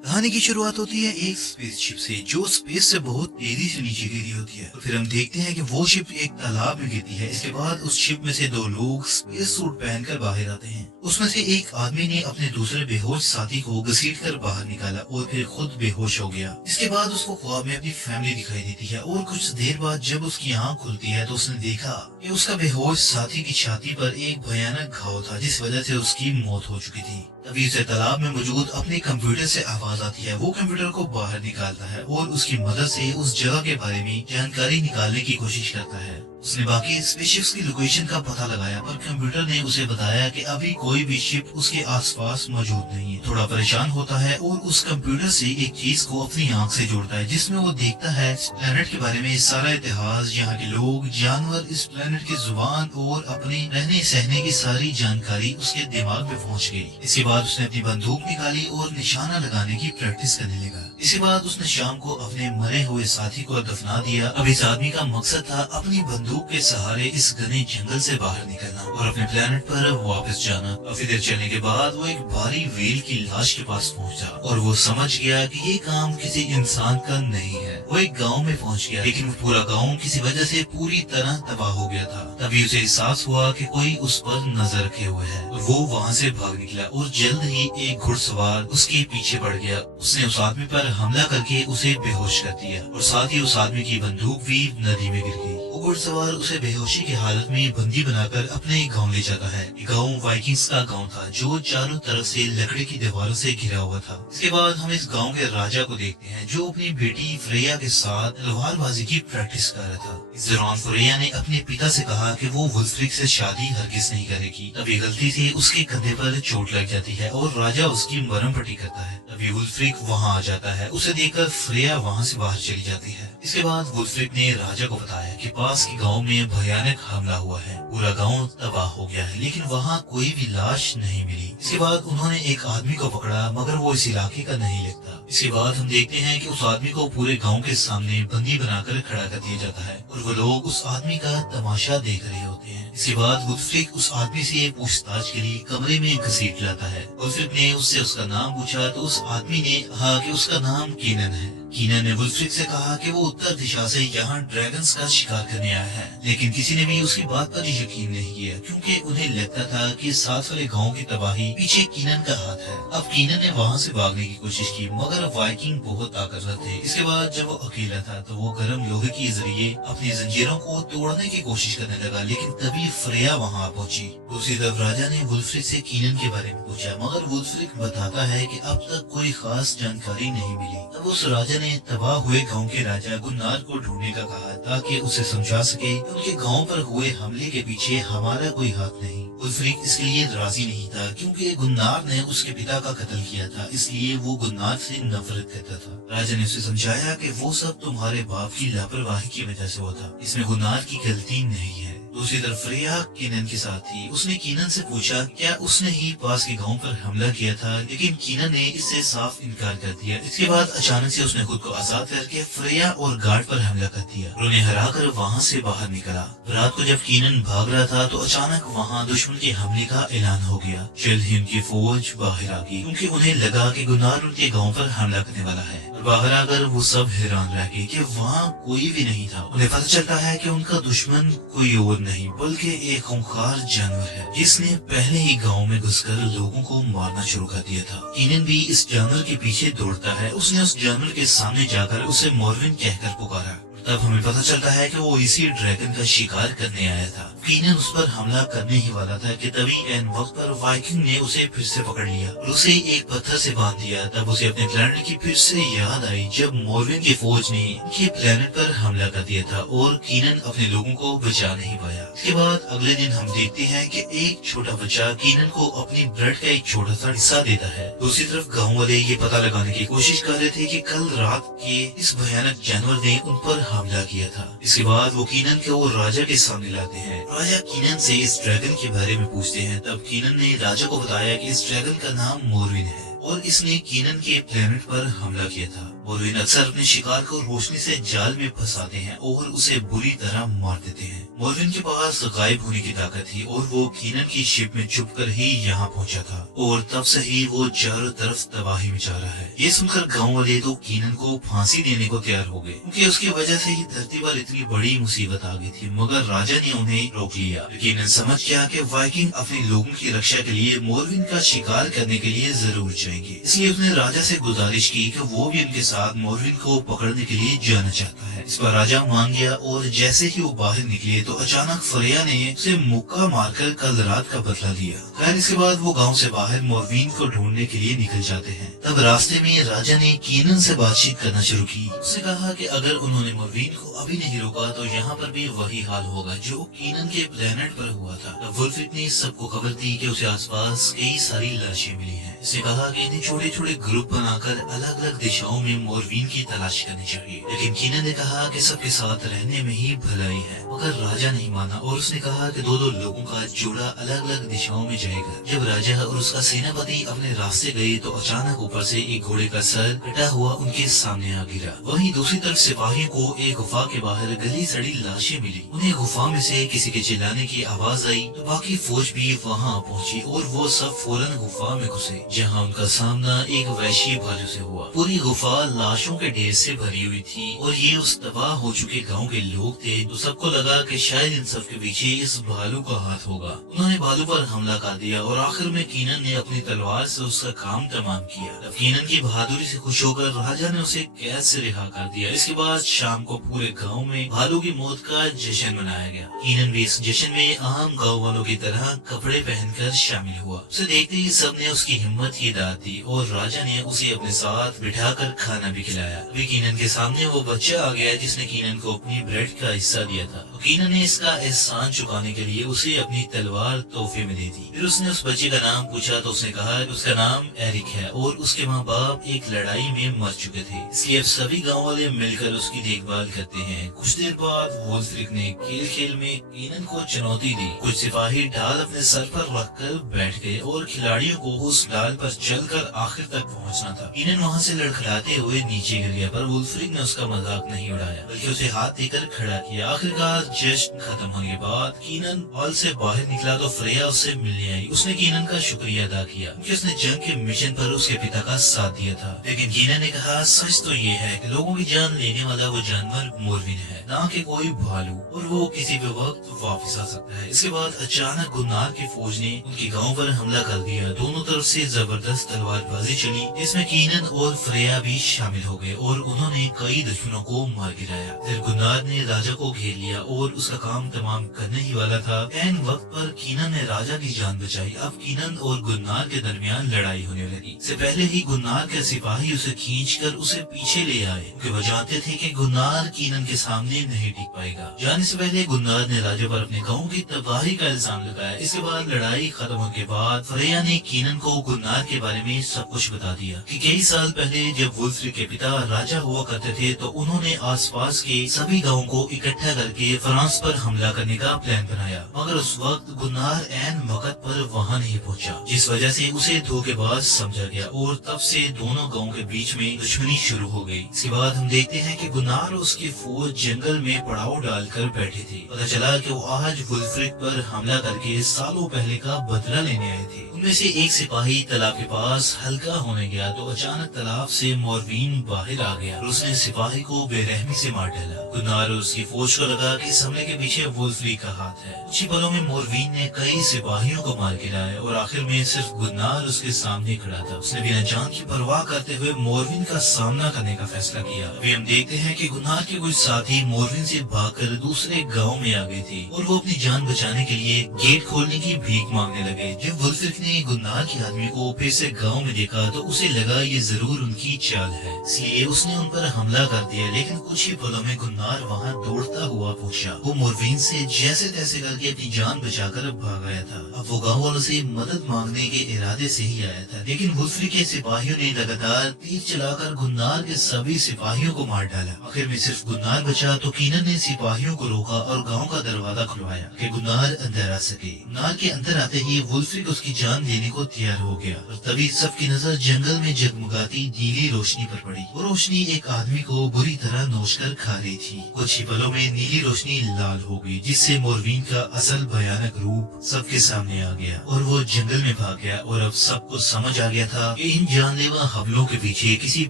कहानी की शुरुआत होती है एक स्पेसशिप से जो स्पेस से बहुत तेजी से नीचे गिरी होती है। तो फिर हम देखते हैं कि वो शिप एक तालाब में गिरती है। इसके बाद उस शिप में से दो लोग स्पेस सूट पहनकर बाहर आते हैं। उसमें से एक आदमी ने अपने दूसरे बेहोश साथी को घसीटकर बाहर निकाला और फिर खुद बेहोश हो गया। इसके बाद उसको ख्वाब में अपनी फैमिली दिखाई देती है और कुछ देर बाद जब उसकी आंख खुलती है तो उसने देखा कि उसका बेहोश साथी की छाती पर एक भयानक घाव था जिस वजह से उसकी मौत हो चुकी थी। तभी उसे तालाब में मौजूद अपने कंप्यूटर से आवाज आती है। वो कंप्यूटर को बाहर निकालता है और उसकी मदद से उस जगह के बारे में जानकारी निकालने की कोशिश करता है। उसने बाकी स्पेसशिप्स की लोकेशन का पता लगाया पर कंप्यूटर ने उसे बताया कि अभी कोई भी शिप उसके आसपास मौजूद नहीं है। थोड़ा परेशान होता है और उस कंप्यूटर से एक चीज को अपनी आंख से जोड़ता है जिसमें वो देखता है इस प्लेनेट के बारे में सारा इतिहास, यहाँ के लोग, जानवर, इस प्लेनेट की जुबान और अपने रहने सहने की सारी जानकारी उसके दिमाग में पहुंच गई। इसके बाद उसने अपनी बंदूक निकाली और निशाना लगाने की प्रैक्टिस करने लगा। इसके बाद उसने शाम को अपने मरे हुए साथी को दफना दिया। अब इस आदमी का मकसद था अपनी बंदूक के सहारे इस घने जंगल से बाहर निकलना और अपने प्लेनेट पर वापस जाना। काफी देर चलने के बाद वो एक भारी व्हेल की लाश के पास पहुंचा और वो समझ गया कि ये काम किसी इंसान का नहीं है। वो एक गांव में पहुंच गया लेकिन वो पूरा गांव किसी वजह से पूरी तरह तबाह हो गया था। तभी उसे एहसास हुआ कि कोई उस पर नजर रखे हुए है। वो वहाँ से भाग निकला और जल्द ही एक घुड़सवार उसके पीछे पड़ गया। उसने उस आदमी पर हमला करके उसे बेहोश कर दिया और साथ ही उस आदमी की बंदूक भी नदी में गिर गई। वो घुड़सवार उसे बेहोशी की हालत में बंदी बनाकर अपने गांव ले जाता है। गांव वाइकिंग्स का गांव था जो चारों तरफ से लकड़ी की दीवारों से घिरा हुआ था। इसके बाद हम इस गांव के राजा को देखते हैं जो अपनी बेटी फ्रेया के साथ तलवारबाजी की प्रैक्टिस कर रहा था। इस दौरान फ्रेया ने अपने पिता से कहा कि वो वुल्फ्रिक से शादी हरगिज नहीं करेगी। तभी गलती से उसके कंधे पर चोट लग जाती है और राजा उसकी मरहम पट्टी करता है। तभी वुल्फ्रिक वहाँ आ जाता है। उसे देखकर फ्रेया वहाँ से बाहर चली जाती है। इसके बाद वुल्फ्रिक ने राजा को बताया कि पास के गांव में भयानक हमला हुआ है, पूरा गांव तबाह हो गया है लेकिन वहाँ कोई भी लाश नहीं मिली। इसके बाद उन्होंने एक आदमी को पकड़ा मगर वो इस इलाके का नहीं लगता। इसके बाद हम देखते हैं कि उस आदमी को पूरे गांव के सामने बंदी बनाकर खड़ा कर दिया जाता है और वो लोग उस आदमी का तमाशा देख रहे होते हैं। इसके बाद वुल्फ्रिक उस आदमी से पूछताछ के लिए कमरे में घसीट लाता है। वुल्फ्रिक ने उससे उसका नाम पूछा तो उस आदमी ने कहा कि उसका नाम कीनन है। कीनन ने वुल्फ्रिक से कहा कि वो उत्तर दिशा से यहाँ ड्रैगन्स का शिकार करने आया है लेकिन किसी ने भी उसकी बात पर यकीन नहीं किया क्योंकि उन्हें लगता था कि साथ वाले गांव की तबाही पीछे कीनन का हाथ है। अब कीनन ने वहाँ से भागने की कोशिश की मगर वाइकिंग बहुत ताकतवर थे। इसके बाद जब वो अकेला था तो वो गर्म लोहे के जरिए अपनी जंजीरों को तोड़ने की कोशिश करने लगा लेकिन तभी फ्रेया वहाँ पहुंची। दूसरी तरफ राजा ने वुल्फ्रिक से कीनन के बारे में पूछा मगर वुल्फ्रिक बताता है कि अब तक कोई खास जानकारी नहीं मिली। तब उस राजा ने तबाह हुए गांव के राजा गुन्नार को ढूंढने का कहा ताकि उसे समझा सके कि उनके गांव पर हुए हमले के पीछे हमारा कोई हाथ नहीं। वुल्फ्रिक इसके लिए राजी नहीं था क्योंकि गुन्नार ने उसके पिता का कत्ल किया था इसलिए वो गुन्नार से नफरत करता था। राजा ने उसे समझाया कि वो सब तुम्हारे बाप की लापरवाही की वजह से हुआ था, इसमें गुन्नार की गलती नहीं है। दूसरी तरफ फ्रेया कीनन के साथ थी। उसने कीनन से पूछा क्या उसने ही पास के गांव पर हमला किया था लेकिन कीनन ने इससे साफ इनकार कर दिया। इसके बाद अचानक से उसने खुद को आजाद करके फ्रेया और गार्ड पर हमला कर दिया और उन्हें हराकर वहाँ से बाहर निकला। रात को जब कीनन भाग रहा था तो अचानक वहाँ दुश्मन के हमले का ऐलान हो गया। जल्द ही उनकी फौज बाहर आ गई क्योंकि उन्हें लगा कि गुन्नार उनके गाँव पर हमला करने वाला है। बाहर आकर वो सब हैरान रह गए कि वहाँ कोई भी नहीं था। उन्हें पता चलता है कि उनका दुश्मन कोई और नहीं बल्कि एक खूंखार जानवर है जिसने पहले ही गांव में घुसकर लोगों को मारना शुरू कर दिया था। कीनन भी इस जानवर के पीछे दौड़ता है। उसने उस जानवर के सामने जाकर उसे मोरविन कहकर पुकारा। तब हमें पता चलता है कि वो इसी ड्रैगन का शिकार करने आया था। कीनन उस पर हमला करने ही वाला था कि तभी एन वक्त पर वाइकिंग ने उसे फिर से पकड़ लिया और उसे एक पत्थर से बांध दिया। तब उसे अपने प्लेनेट की फिर से याद आई जब मोरविन की फौज ने उनके प्लेनेट पर हमला कर दिया था और कीनन अपने लोगों को बचा नहीं पाया। इसके बाद अगले दिन हम देखते हैं कि एक छोटा बच्चा कीनन को अपनी ब्रेड का एक छोटा सा हिस्सा देता है। दूसरी तरफ गाँव वाले ये पता लगाने की कोशिश कर रहे थे कि कल रात के इस भयानक जानवर ने उन पर हमला किया था। इसके बाद वो कीनन को राजा के सामने लाते हैं। राजा कीनन से इस ड्रैगन के बारे में पूछते हैं। तब कीनन ने राजा को बताया कि इस ड्रैगन का नाम मोरविन है और इसने कीनन के प्लेनेट पर हमला किया था। मोरविन अक्सर अपने शिकार को रोशनी से जाल में फंसाते हैं और उसे बुरी तरह मार देते हैं। मोरविन के पास गायब होने की ताकत थी और वो कीनन की शिप में छुप कर ही यहाँ पहुंचा था और तब से ही वो चारों तरफ तबाही मचा रहा है। ये सुनकर गांव वाले तो कीनन को फांसी देने को तैयार हो गए, क्योंकि उसकी वजह से ही धरती पर इतनी बड़ी मुसीबत आ गई थी। मगर राजा ने उन्हें रोक लिया। कीनन समझ गया कि वाइकिंग अपने लोगों की रक्षा के लिए मोरविन का शिकार करने के लिए जरूर जाएंगे, इसलिए उसने राजा से गुजारिश की कि वो भी उनके साथ मोरविन को पकड़ने के लिए जाना चाहता है। इस पर राजा मान गया और जैसे ही वो बाहर निकले तो अचानक फ्रेया ने उसे मुक्का मारकर कल रात का बदला लिया। खैर इसके बाद वो गांव से बाहर मोरविन को ढूंढने के लिए निकल जाते हैं। तब रास्ते में राजा ने कीनन से बातचीत करना शुरू की। उसने कहा कि अगर उन्होंने मोरविन को अभी नहीं रोका तो यहाँ पर भी वही हाल होगा जो कीनन के प्लेनेट पर हुआ था। तब वुल्फ्रिक ने सबको खबर दी कि उसे आसपास कई सारी लाशें मिली हैं। इसने कहा कि इन्हें छोटे छोटे ग्रुप बनाकर अलग अलग दिशाओं में मोरविन की तलाश करनी चाहिए, लेकिन कीनन ने कहा कि सबके साथ रहने में ही भलाई है। मगर राजा नहीं माना और उसने कहा कि दो दो लोगों का जोड़ा अलग अलग दिशाओं में जाएगा। जब राजा और उसका सेनापति अपने रास्ते गए तो अचानक ऊपर से एक घोड़े का सर कटा हुआ उनके सामने आ गिरा। वहीं दूसरी तरफ सिपाहियों को एक गुफा के बाहर गली सड़ी लाशें मिली। उन्हें गुफा में से किसी के चिल्लाने की आवाज आई तो बाकी फौज भी वहां पहुंची और वो सब फौरन गुफा में घुसे, जहां उनका सामना एक वैश्य भालू से हुआ। पूरी गुफा लाशों के ढेर से भरी हुई थी और ये उस तबाह हो चुके गांव के लोग थे। तो सबको लगा कि शायद इन सब के पीछे इस भालू का हाथ होगा। उन्होंने भालू पर हमला कर दिया और आखिर में कीनन ने अपनी तलवार से उसका काम तमाम किया। तब कीनन की बहादुरी से खुश होकर राजा ने उसे कैद से रिहा कर दिया। इसके बाद शाम को पूरे गांव में भालू की मौत का जश्न मनाया गया। कीनन भी इस जश्न में आम गांव वालों की तरह कपड़े पहनकर शामिल हुआ। उसे देखते ही सबने उसकी हिम्मत की दाद दी और राजा ने उसे अपने साथ बिठाकर खाना भी खिलाया। अभी कीनन के सामने वो बच्चा आ गया जिसने कीनन को अपनी ब्रेड का हिस्सा दिया था। तो कीनन ने इसका एहसान चुकाने के लिए उसे अपनी तलवार तोहफे में दे दी। फिर उसने उस बच्चे का नाम पूछा तो उसने कहा कि उसका नाम एरिक है और उसके माँ बाप एक लड़ाई में मर चुके थे, इसलिए अब सभी गाँव वाले मिलकर उसकी देखभाल करते हैं। कुछ देर बाद वुल्फ्रिक ने खेल खेल में कीनन को चुनौती दी। कुछ सिपाही ढाल अपने सर पर रखकर बैठ गए और खिलाड़ियों को उस ढाल पर चलकर आखिर तक पहुंचना था। कीनन वहां से लड़खड़ाते हुए नीचे गिर गया, पर वुल्फ्रिक ने उसका मजाक नहीं उड़ाया बल्कि उसे हाथ देकर खड़ा किया। आखिरकार जश्न खत्म होने के बाद कीनन हॉल से बाहर निकला तो फ्रेया उससे मिलने आई। उसने कीनन का शुक्रिया अदा किया क्योंकि उसने जंग के मिशन पर उसके पिता का साथ दिया था। लेकिन कीनन ने कहा सच तो ये है कि लोगों की जान लेने वाला वो जानवर मोरविन है, ना कि कोई भालू, और वो किसी भी वक्त वापस आ सकता है। इसके बाद अचानक गुन्नार की फौज ने उनके गांव पर हमला कर दिया। दोनों तरफ से जबरदस्त तलवारबाजी चली, जिसमें कीनन और फ्रेया भी शामिल हो गए और उन्होंने कई दुश्मनों को मार गिराया। फिर गुन्नार ने राजा को घेर लिया और उसका काम तमाम करने ही वाला था। ऐन वक्त पर कीनन ने राजा की जान बचाई। अब कीनन और गुन्नार के दरमियान लड़ाई होने लगी। इससे पहले ही गुन्नार के सिपाही उसे खींचकर उसे पीछे ले आए, क्योंकि वो जानते थे कि गुन्नार कीनन के सामने नहीं टिक पाएगा। जाने से पहले गुन्नार ने राजा पर अपने गांव की तबाही का इल्जाम लगाया। इसके बाद लड़ाई खत्म होने के बाद फ्रेया ने कीनन को गुन्नार के बारे में सब कुछ बता दिया कि कई साल पहले जब वुल्फ्रिक के पिता राजा हुआ करते थे तो उन्होंने आसपास के सभी गांवों को इकट्ठा करके फ्रांस पर हमला करने का प्लान बनाया। मगर उस वक्त गुन्नार ऐन वक्त पर वहां नहीं पहुंचा, जिस वजह से उसे धोखेबाज समझा गया और तब से दोनों गांवों के बीच में दुश्मनी शुरू हो गई। इसके बाद हम देखते हैं कि गुन्नार और उसकी फौज जंगल में पड़ाव डालकर बैठे थे। पता चला कि वो आज वुल्फ्रिक पर हमला करके सालों पहले का बदला लेने आए थे। उनमें से एक सिपाही तालाब के पास हल्का होने गया तो अचानक तालाब से मोरविन बाहर आ गया और उसने सिपाही को बेरहमी से मार डाला। गुन्नार और उसकी फौज को लगा कि इस हमले के पीछे वुल्फ्रिक का हाथ है। कुछ ही पलों में मोरविन ने कई सिपाहियों को मार गिराया और आखिर में सिर्फ गुन्नार उसके सामने खड़ा था। उसने बिना जान की परवाह करते हुए मोरविन का सामना करने का फैसला किया। अभी हम देखते हैं कि गुन्नार के कुछ साथी मोरविन से भागकर दूसरे गांव में आ गए थे और वो अपनी जान बचाने के लिए गेट खोलने की भीख मांगने लगे। जब वुल्फ्रिक ने गुन्नार के आदमी को फिर से गांव में देखा तो उसे लगा ये जरूर उनकी चाल है, इसलिए उसने उन पर हमला कर दिया। लेकिन कुछ ही पलों में गुन्नार वहां दौड़ता हुआ पहुंचा। वो मोरविन से जैसे तैसे करके अपनी जान बचाकर भाग आया था। अब वो गांव वालों से मदद मांगने के इरादे से ही आया था, लेकिन वुल्फ्रिक के सिपाहियों ने लगातार तीर चलाकर गुन्नार के सभी सिपाहियों को मार डाला। आखिर में सिर्फ गुन्नार बचा तो कीनन ने सिपाहियों को रोका और गांव का दरवाजा खुलवाया कि गुन्नार अंदर आ सके। गुन्नार के अंदर आते ही वुल्फ्रिक उसकी जान जान लेने को तैयार हो गया। और तभी सबकी नजर जंगल में जगमगाती नीली रोशनी पर पड़ी। वो रोशनी एक आदमी को बुरी तरह नोचकर खा रही थी। कुछ ही पलों में नीली रोशनी लाल हो गई, जिससे मोरवीन का असल भयानक रूप सबके सामने आ गया और वो जंगल में भाग गया। और अब सबको समझ आ गया था कि इन जानलेवा हमलों के पीछे किसी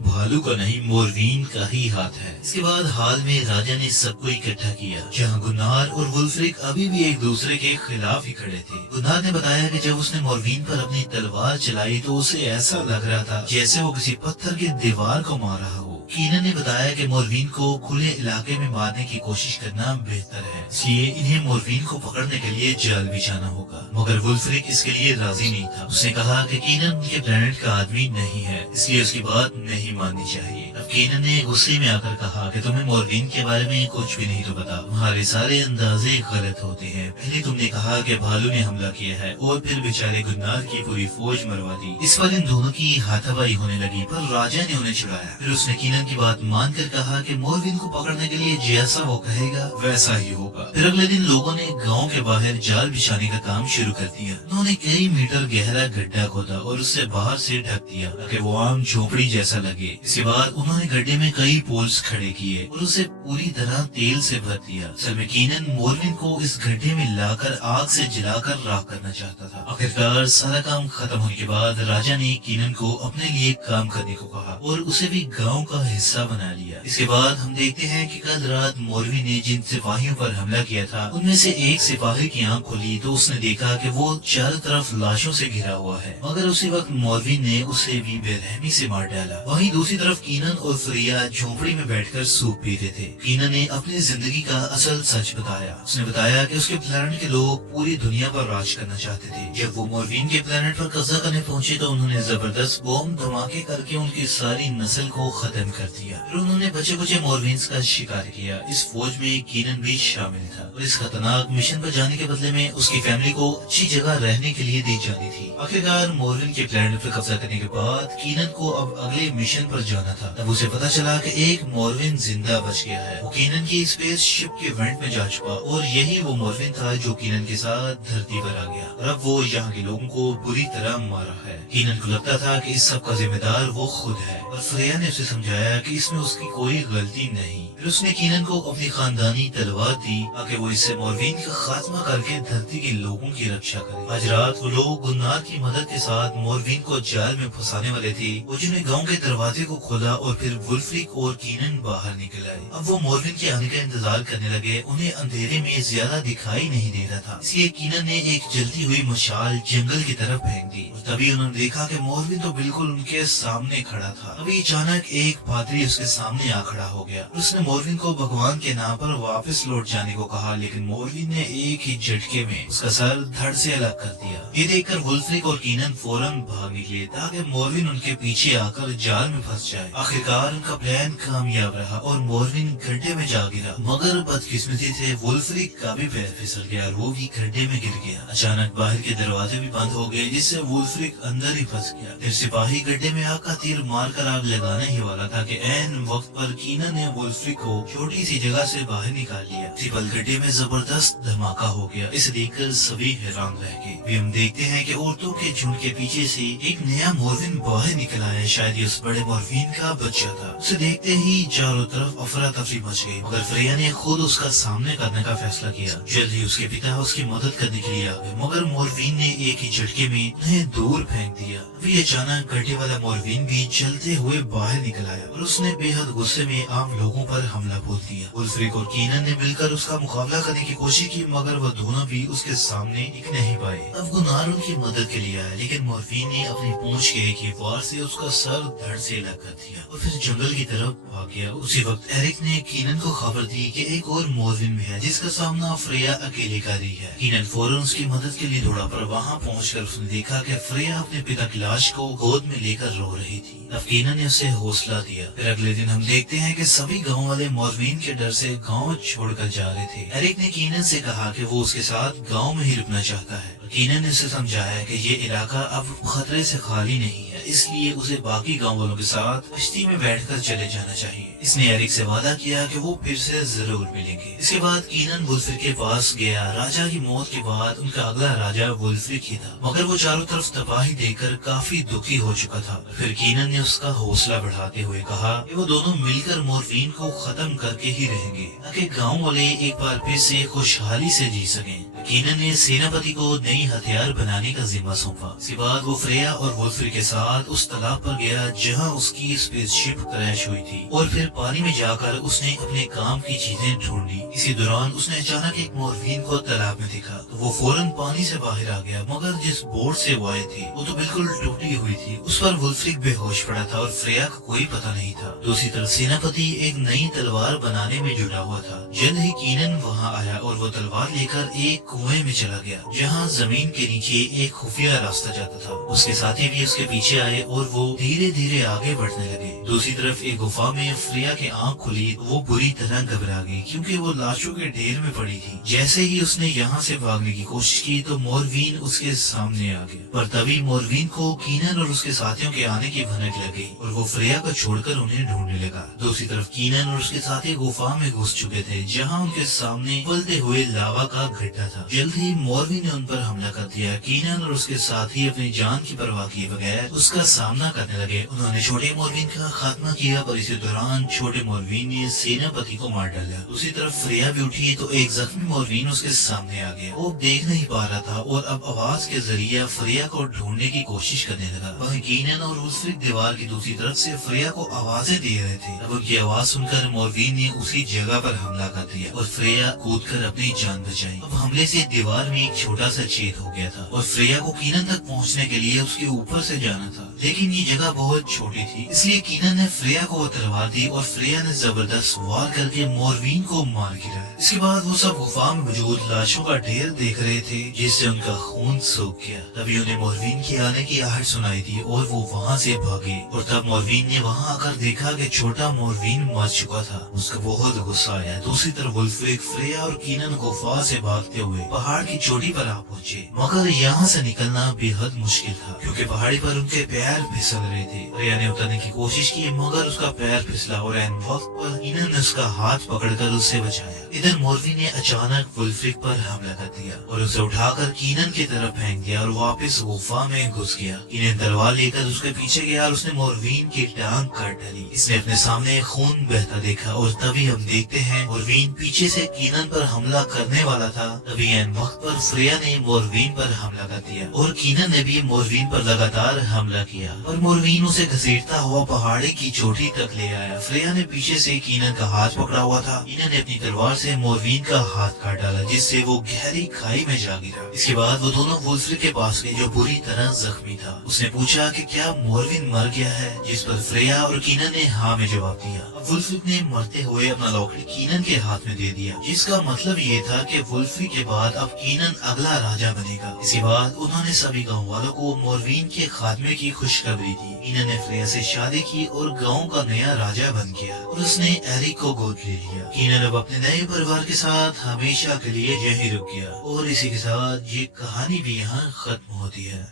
भालू का नहीं, मोरवीन का ही हाथ है। इसके बाद हाल में राजा ने सबको इकट्ठा किया, जहाँ गुन्नार और वुल्फ्रिक अभी भी एक दूसरे के खिलाफ ही खड़े थे। गुन्नार ने बताया कि जब उसने मोरवीन पर अपनी तलवार चलाई तो उसे ऐसा लग रहा था जैसे वो किसी पत्थर की दीवार को मार रहा हो। कीनन ने बताया कि मोरवीन को खुले इलाके में मारने की कोशिश करना बेहतर है, इसलिए इन्हें मोरवीन को पकड़ने के लिए जाल बिछाना होगा। मगर वुल्फ्रिक इसके लिए राजी नहीं था। उसने कहा कि कीनन उनके प्लेनेट का आदमी नहीं है, इसलिए उसकी बात नहीं माननी चाहिए। अब कीनन ने गुस्से में आकर कहा कि तुम्हें मोरवीन के बारे में कुछ भी नहीं तो पता, तुम्हारे सारे अंदाजे गलत होते हैं। पहले तुमने कहा कि भालू ने हमला किया है और फिर बेचारे गुन्नार की पूरी फौज मरवा दी। इस पर इन दोनों की हाथापाई होने लगी, पर राजा ने उन्हें छुड़ाया। फिर उसने कीनन की बात मानकर कहा कि मोरवीन को पकड़ने के लिए जैसा वो कहेगा वैसा ही होगा। फिर अगले दिन लोगों ने गांव के बाहर जाल बिछाने का काम शुरू कर दिया। उन्होंने कई मीटर गहरा गड्ढा खोदा और उससे बाहर से ढक दिया ताकि वो आम झोपड़ी जैसा लगे। इसके बाद उन्होंने गड्ढे में कई पोल्स खड़े किए और उसे पूरी तरह तेल से भर दिया। असल में कीनन मोरवीन को इस गड्ढे में लाकर आग से जलाकर राख करना चाहता था। आखिरकार सारा काम खत्म होने के बाद राजा ने कीनन को अपने लिए काम करने को कहा और उसे भी गांव का हिस्सा बना लिया। इसके बाद हम देखते हैं कि कल रात मोरवी ने जिन सिपाहियों पर हमला किया था उनमें से एक सिपाही की आंख खुली तो उसने देखा कि वो चारों तरफ लाशों से घिरा हुआ है, मगर उसी वक्त मोरवी ने उसे भी बेरहमी से मार डाला। वहीं दूसरी तरफ कीनन और फ्रिया झोंपड़ी में बैठकर सूप पी रहे थे। कीनन ने अपनी जिंदगी का असल सच बताया। उसने बताया कि उसके प्लेनेट के लोग पूरी दुनिया पर राज करना चाहते थे। जब वो मोरवीन के प्लेनेट पर कब्जा करने पहुंचे तो उन्होंने जबरदस्त बॉम्ब धमाके करके उनकी सारी नस्ल को खत्म कर दिया। फिर उन्होंने बचे बचे मोरवीन्स का शिकार किया। इस फौज में कीनन भी शामिल था और इस खतरनाक मिशन पर जाने के बदले में उसकी फैमिली को अच्छी जगह रहने के लिए दी जानी थी। आखिरकार मोरवीन के प्लेनेट पर कब्जा करने के बाद कीनन को अब अगले मिशन पर जाना था। तब उसे पता चला कि एक मोरवीन जिंदा बच गया है। वो कीनन की स्पेस शिप के वेंट में जा चुका और यही वो मोरवीन था जो कीनन के साथ धरती पर आ गया और अब वो यहाँ के लोगों को बुरी तरह मारा है। कीनन को लगता था कि इस सब का जिम्मेदार वो खुद है और फ्रेया ने उसे समझाया कि इसमें उसकी कोई गलती नहीं। फिर उसने कीनन को अपनी खानदानी तलवार दी ताकि वो इससे मोरवीन का खात्मा करके धरती के लोगों की रक्षा करे। आज रात वो लोग गुन्नार की मदद के साथ मोरवीन को जाल में फंसाने वाले थे। वो जिन्हें गांव के दरवाजे को खोला और फिर वुल्फ्रिक और कीनन बाहर निकल आए। अब वो मोरवीन के आने का इंतजार करने लगे। उन्हें अंधेरे में ज्यादा दिखाई नहीं दे रहा था, इसलिए कीनन ने एक जलती हुई मशाल जंगल की तरफ फेंक दी और तभी उन्होंने देखा कि मोरवीन तो बिल्कुल उनके सामने खड़ा था। अभी अचानक एक पादरी उसके सामने आ खड़ा हो गया। उसने मोरवीन को भगवान के नाम पर वापस लौट जाने को कहा, लेकिन मोरवीन ने एक ही झटके में उसका सर धड़ से अलग कर दिया। ये देखकर वुल्फ्रिक और कीनन फौरन भाग निकले ताकि मोरवीन उनके पीछे आकर जाल में फंस जाए। आखिरकार उनका प्लान कामयाब रहा और मोरवीन गड्ढे में जा गिरा, मगर बदकिस्मती से वुल्फ्रिक का भी पैर फिसल गया और वो भी गड्ढे में गिर गया। अचानक बाहर के दरवाजे भी बंद हो गए, जिससे वुल्फ्रिक अंदर ही फंस गया। फिर सिपाही गड्ढे में आग का तीर मारकर आग लगाने ही वाला था कि ऐन वक्त पर कीनन ने वुल्फ्रिक को छोटी सी जगह से बाहर निकाल लिया। पल गड्ढे में जबरदस्त धमाका हो गया। इसे देखकर सभी हैरान रह गए। फिर हम देखते हैं कि औरतों के झुंड के पीछे से एक नया मोरवीन बाहर निकला है। शायद ये उस बड़े मोरवीन का बच्चा था। उसे देखते ही चारों तरफ अफरा तफरी मच गई, मगर फ्रेया ने खुद उसका सामने करने का फैसला किया। जल्द ही उसके पिता उसकी मदद करने के लिए आ गए, मगर मोरवीन ने एक ही झटके में उन्हें दूर फेंक दिया। अभी अचानक गड्ढे वाला मोरवीन भी चलते हुए बाहर निकल आया और उसने बेहद गुस्से में आम लोगों पर हमला बोल दिया। वुल्फ्रिक और कीनन ने मिलकर उसका मुकाबला करने की कोशिश की, मगर वह दोनों भी उसके सामने टिक नहीं पाए। अब गुनार उनकी मदद के लिए आया, लेकिन मोरवीन ने अपनी पूंछ के एक ही वार से उसका सर धड़ से अलग कर दिया और फिर जंगल की तरफ भाग गया। उसी वक्त एरिक ने कीनन को खबर दी कि एक और मोरवीन भी है जिसका सामना फ्रेया अकेले कर रही है। कीनन फौरन उसकी मदद के लिए दौड़ा, पर वहाँ पहुँचकर उसने देखा कि फ्रेया अपने पिता की लाश को गोद में लेकर रो रही थी। अब कीनन ने उसे हौसला दिया। फिर अगले दिन हम देखते हैं कि सभी गाँव वाले मोरवीन के डर से गाँव छोड़कर जा रहे थे। एरिक ने कीनन से कहा कि वो उसके साथ गाँव में ही रुकना चाहता है। कीनन ने उसे समझाया कि ये इलाका अब खतरे से खाली नहीं है, اس لیے اسے باقی گاؤں والوں کے ساتھ کشتی میں بیٹھ کر چلے جانا چاہیے۔ اس نے ایرک سے وعدہ کیا کہ وہ پھر سے ضرور ملیں گے۔ اس کے بعد کینن وولفرک کے پاس گیا۔ راجا کی موت کے بعد ان کا اگلا راجا وولفرک ہی تھا، مگر وہ چاروں طرف تباہی دیکھ کر کافی دکھی ہو چکا تھا۔ پھر کینن نے اس کا حوصلہ بڑھاتے ہوئے کہا کہ وہ دونوں مل کر مورفین کو ختم کر کے ہی رہیں گے تاکہ گاؤں والے ایک بار پھر سے خوشحالی سے جی سکیں۔ کینن نے سیناپتی کو نئی ہتھیار بنانے کا ذمہ سونپا۔ اس کے بعد وہ فریا اور وولفرک کے ساتھ اس تالاب پر گیا جہاں اس کی اسپیس شپ کریش ہوئی تھی، اور پھر پانی میں جا کر اس نے اپنے کام کی چیزیں ڈھونڈی۔ اسی دوران اس نے اچانک ایک مورفین کو تالاب میں دیکھا تو وہ فوراً پانی سے باہر آ گیا، مگر جس بوٹ سے وہ آئے تھے وہ تو بالکل ٹوٹی ہوئی تھی۔ اس پر وولفرک بے ہوش پڑا تھا اور فریا کا کوئی پتہ نہیں تھا۔ دوسری طرف سیناپتی ایک نئی تلوار بنانے میں جڑا ہوا تھا۔ جلد ہی کینن وہاں آیا اور وہ تلوار لے کر ایک کنویں میں چلا گیا جہاں زمین کے نیچے ایک خفیہ راستہ جاتا تھا۔ اس کے ساتھی بھی اس کے پیچھے آئے اور وہ دھیرے دھیرے آگے بڑھنے لگے۔ دوسری طرف ایک غفا میں فریا کی آنکھ کھلی، وہ بری طرح گھبرا گئی کیونکہ وہ لاشوں کے ڈھیر میں پڑی تھی۔ جیسے ہی اس نے یہاں سے بھاگنے کی کوشش کی تو مورفین اس کے سامنے آ گیا، پر تبھی مورفین کو کینن اور اس کے ساتھیوں کے آنے کی بھنک لگ گئی اور وہ فریا کو چھوڑ کر انہیں ڈھونڈنے لگا۔ دوسری طرف کینن اور اس کے ساتھی غفا میں گھس چکے تھے جہاں ان کے سامنے ابلتے ہوئے لاوا کا گڈھا تھا۔ جلد ہی مورفین نے ان پر حملہ کر دیا۔ کینن اور اس کے ساتھی اپنی جان کی پرواہ کیے بغیر اس کا سامنا کرنے لگے۔ انہوں نے چھوٹے مورفین کا خاتمہ کیا، پر اسی دوران چھوٹے مورفین نے سیناپتی کو مار ڈالا۔ دوسری طرف فریا بھی اٹھی تو ایک زخمی مورفین اس کے سامنے آ گیا۔ وہ دیکھ نہیں پا رہا تھا اور اب آواز کے ذریعے فریا کو ڈھونڈنے کی کوشش کرنے لگا۔ وہیں کینن اور وولفرک دیوار کی دوسری طرف سے فریا کو آوازیں دے رہے تھے۔ اب ان کی آواز سن کر مورفین نے اسی جگہ پر حملہ کر دیا اور فریا کود کر اپنی جان بچائی۔ اب حملے سے دیوار میں ایک چھوٹا سا چھید ہو گیا تھا اور فریا کو کینن تک پہنچنے کے لیے اس کے اوپر سے جانا تھا، لیکن یہ جگہ بہت چھوٹی تھی، اس لیے کینن نے فریا کو تلوار دی اور فریا نے زبردست وار کر کے مورفین کو مار گرا۔ اس کے بعد وہ سب غفا میں موجود لاشوں کا ڈھیر دیکھ رہے تھے جس سے ان کا خون سوکھ گیا۔ تبھی انہیں مورفین کے آنے کی آہٹ سنائی دی اور وہ وہاں سے بھاگے، اور تب مورفین نے وہاں آ کر دیکھا کہ چھوٹا مورفین مر چکا تھا۔ اس کا بہت غصہ آیا۔ دوسری طرف وولفرک، فریا اور کینن غفا سے بھاگتے ہوئے پہاڑ کی چوٹی پر آ پہنچے، مگر یہاں سے نکلنا بے حد مشکل تھا کیونکہ پہاڑی پر ان کے پیر پھسل رہے تھے۔ فریا نے اترنے کی کوشش کی مگر اس کا پیر پھسلا اور عین وقت پر کینن نے اس کا ہاتھ پکڑ کر اسے بچایا۔ ادھر مورفین نے اچانک وولفرک پر حملہ کر دیا اور اسے اٹھا کر کینن کی طرف پھینک دیا اور واپس غفا میں گھس گیا۔ کینن تلوار لے کر اس کے پیچھے گیا اور اس نے مورفین کی ٹانگ کاٹ ڈالی۔ اس نے اپنے سامنے خون بہتا دیکھا اور تبھی ہم دیکھتے ہیں مورفین پیچھے سے کینن پر حملہ کرنے والا تھا۔ تبھی عین وقت پر فریا نے مورفین پر حملہ کر دیا اور کینن نے بھی مورفین پر لگاتار حملہ کیا اور مورفین اسے گھسیٹتا ہوا پہاڑی کی چوٹی تک لے آیا۔ فریا نے پیچھے سے کینن کا ہاتھ پکڑا ہوا تھا۔ کینن نے اپنی تلوار سے مورفین کا ہاتھ کاٹ ڈالا جس سے وہ گہری کھائی میں جا گرا۔ اس کے بعد وہ دونوں وولفرک کے پاس گئے جو بری طرح زخمی تھا۔ اس نے پوچھا کہ کیا مورفین مر گیا ہے، جس پر فریا اور کینن نے ہاں میں جواب دیا۔ اب وولفرک نے مرتے ہوئے اپنا لاکٹ کینن کے ہاتھ میں دے دیا، جس کا مطلب یہ تھا کہ وولفرک کے بعد اب کینن اگلا راجا بنے گا۔ اس کے بعد انہوں نے سبھی گاؤں والوں کو مورفین کے خاتمے کی خوشخبری دی۔ کینن نے فریا سے شادی کی اور گاؤں کا نیا راجا بن گیا اور اس نے ایرک کو گود لے لیا۔ کینن اب اپنے نئے پریوار کے ساتھ ہمیشہ کے لیے یہیں رک گیا اور اسی کے ساتھ یہ کہانی بھی یہاں ختم ہوتی ہے۔